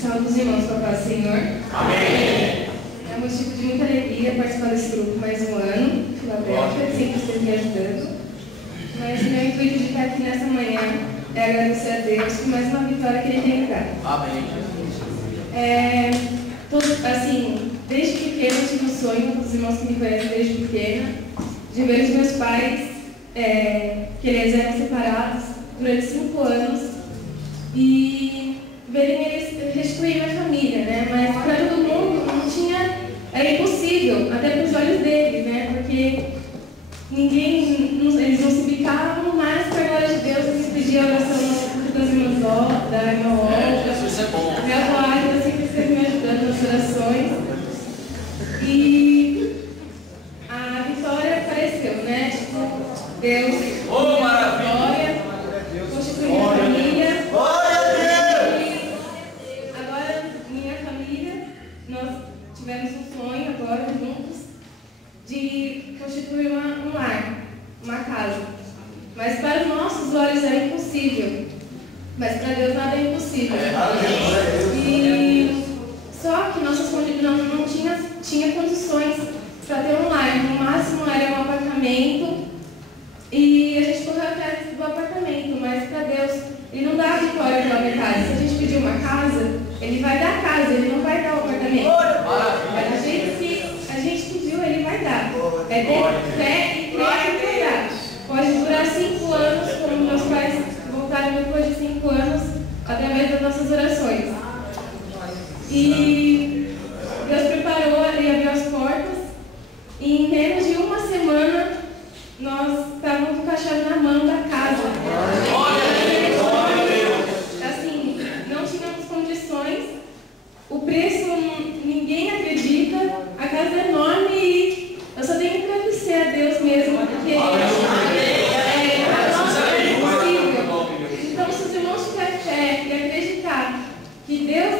Saúde os irmãos com a paz do Senhor. Amém. É motivo de muita alegria participar desse grupo mais um ano. Filadélfia, sempre esteve me ajudando. Mas meu intuito de estar aqui nessa manhã é agradecer a Deus por mais uma vitória que Ele tem me dado. Amém. Assim, desde pequena eu tive um sonho, os irmãos que me conhecem desde pequena, de ver os meus pais, que eles eram separados durante 5 anos, e verem eles restituir minha família, né? Mas para todo mundo não tinha, era impossível, até para os olhos deles, né? Porque eles não se bicavam, mas para a glória de Deus eles pediam a oração das irmãs da irmã Olga. Isso é bom. A minha avó Águeda sempre esteve me ajudando nas orações. E a vitória apareceu, né? Tipo, Deus. Oh, maravilha! Constituiu minha família. Glória a Deus! E agora, minha família, nós tivemos um sonho agora juntos de constituir um lar, uma casa. Mas para os nossos olhos era impossível. Mas para Deus nada é impossível. E só que nossas condições não tinha condições para ter um lar. No máximo era um apartamento. E a gente correu atrás do apartamento. Mas para Deus, Ele não dá a vitória pela metade. Se a gente pedir uma casa, Ele vai dar a casa, Ele não vai dar o apartamento. A gente pediu, Ele vai dar. É ter fé e crer que vai dar. Pode durar 5 anos, como meus pais voltaram depois de 5 anos, através das nossas orações. E Deus preparou ali, abriu as portas, e em menos de uma semana nós estávamos com a chave na mão da casa. Assim, não tínhamos condições, o preço ninguém acredita, a casa é enorme e eu só tenho que agradecer a Deus mesmo, porque então, se os irmãos tiverem fé e acreditar que Deus,